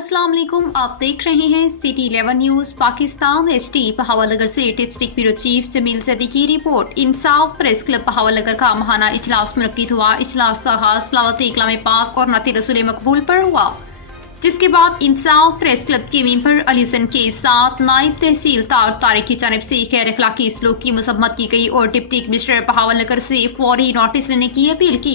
अस्सलाम वालेकुम, आप देख रहे हैं city 11 news Pakistan HD। Bahawalnagar से डिस्ट्रिक्ट ब्यूरो चीफ जमील सदी की रिपोर्ट। इंसाफ प्रेस क्लब बहावलनगर का माहाना इजलास मुनक्किद हुआ। इजलास का आगाज तिलावत कलाम पाक और नाते रसूल मकबूल पर हुआ, जिसके बाद इंसाफ प्रेस क्लब के मेंबर अली हसन के साथ नायब तहसीलदार तारिक की जानिब से गैर अखलाकी सलूक की मजम्मत की गई और डिप्टी कमिश्नर बहावलनगर से फौरी नोटिस लेने की अपील की।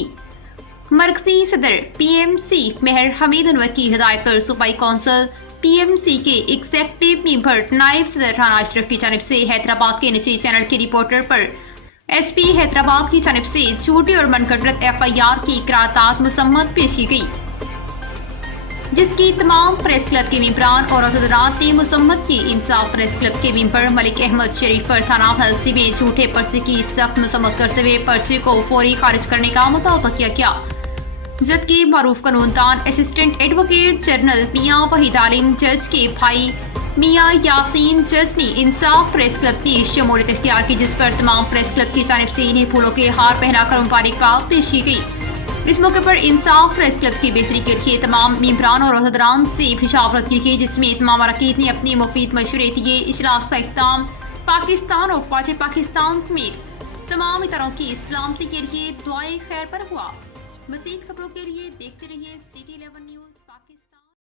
मरकजी सदर PMC मेहर हमीद अनवर की हिदायत पर सूबाई कौंसिल PMC के एग्जेक्टिव मेंबर नायब सदर राना अशरफ की जानिब से हैदराबाद के निजी चैनल के रिपोर्टर पर SP हैदराबाद की जानिब से झूठी और मनगढ़ंत FIR की करारदाद मुसम्मत पेश की गई, जिसकी तमाम प्रेस क्लब के मेंबरान और अहदेदारान ने मुसम्मत की। इंसाफ प्रेस क्लब के मेंबर मलिक अहमद शरीफ पर थाना हल्सी में झूठे पर्चे की सख्त मुसम्मत करते हुए पर्चे को फौरी खारिज करने का मुतालबा किया गया, जबकि मारूफ कानूनदान असिस्टेंट एडवोकेट जनरल मियां वहीद आलिम जज के भाई मियां यासीन जज ने इंसाफ प्रेस क्लब की शमूलियत इख्तियार की, जिस पर तमाम प्रेस क्लब की जानिब से इन्हें फूलों के हार पहनाकर मुबारकबाद पेश की गई। इस मौके पर इंसाफ प्रेस क्लब की बेहतरी के लिए तमाम मेंबरान और अहदेदारान से मुशावरत की गई, जिसमें तमाम अरकान ने अपने मुफीद मशवरे दिए। इजलास का इख्तिताम पाकिस्तान और फौज पाकिस्तान समेत तमाम इदारों की सलामती के लिए दुआए खैर पर हुआ। मज़ीद खबरों के लिए देखते रहिए सिटी 11 न्यूज।